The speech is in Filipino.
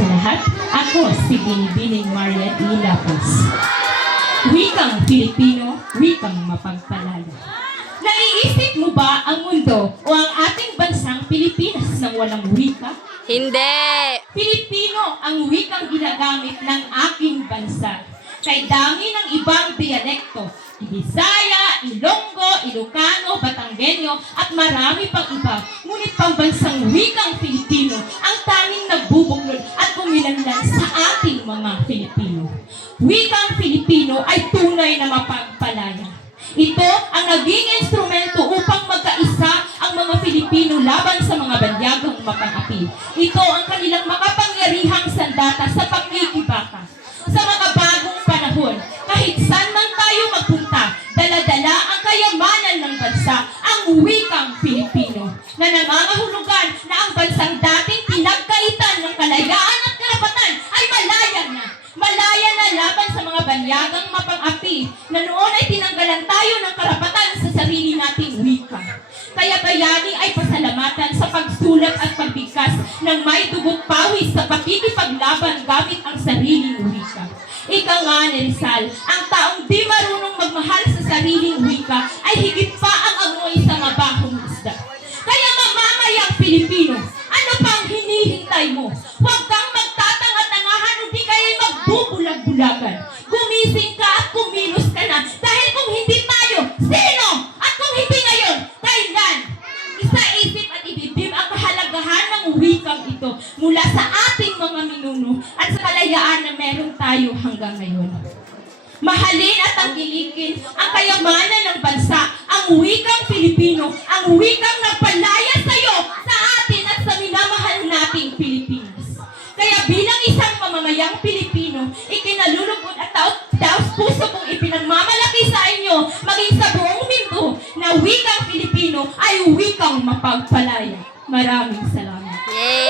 sa lahat. Ako si Binibining Maria D. Lapos. Wikang Filipino, wikang mapagpalaya. Naiisip mo ba ang mundo o ang ating bansang Pilipinas nang walang wika? Hindi! Filipino ang wikang ginagamit ng aking bansa. Kay dami ng ibang dialekto, Bisaya, Ilonggo, Ilocano, Batanggenyo, at marami pang iba. Ngunit pambansang wikang Filipino ang tanging nagbubuklod at kumilanlan sa ating mga Filipino. Wikang Filipino ay tunay na mapagpalaya. Ito ang naging instrumento upang magkaisa ang mga Filipino laban sa mga banyagang mapang-api. Ito ang kanilang makapangyarihang sandata sa pagkikibaka. Sa mga bagong panahon, kahit saan man tayo magpunta, dala-dala ang kayamanan ng bansa, ang wikang Filipino, na nangangahulugan na ang bansang dating pinagkaitan ng kalayaan at karapatan ay malaya na. Malaya na laban sa mga banyagang mapang-api na noon ay tinanggalan tayo ng karapatan sa sarili nating wika. Kaya bayani ay pasalamatan sa pagsulat at pagbigkas ng may dugo't pawis sa pakikipaglaban gamit ang sariling wika. Ika nga ni Rizal, ang taong di marunong magmahal sa sariling wika ay higit pa ang amoy sa mabahong isda. Kaya mamamayang Pilipino, ano pang hinihintay mo? Huwag kang magtatanga-tangahan o di kaya'y magbubulag-bulagan. Gumising ka at kumilos ka na dahil kung hindi tayo, sino? At kung hindi ngayon, kailan? Isa-isip at ibibim ang kahalagahan ng wikang ito mula sa ating mga minuno at sa kalayaan na meron tayo hanggang ngayon. Mahalin at tangkilikin ang kayamanan ng bansa, ang wikang Pilipino, ang wikang nagpalaya sa iyo, sa atin at sa minamahal nating Pilipinas. Kaya bilang isang mamamayang Pilipino, ikinalulugod at taos-puso kong ipinagmamalaki sa inyo, maging sa buong mundo, na wikang Pilipino ay wikang mapagpalaya. Maraming salamat. Yay!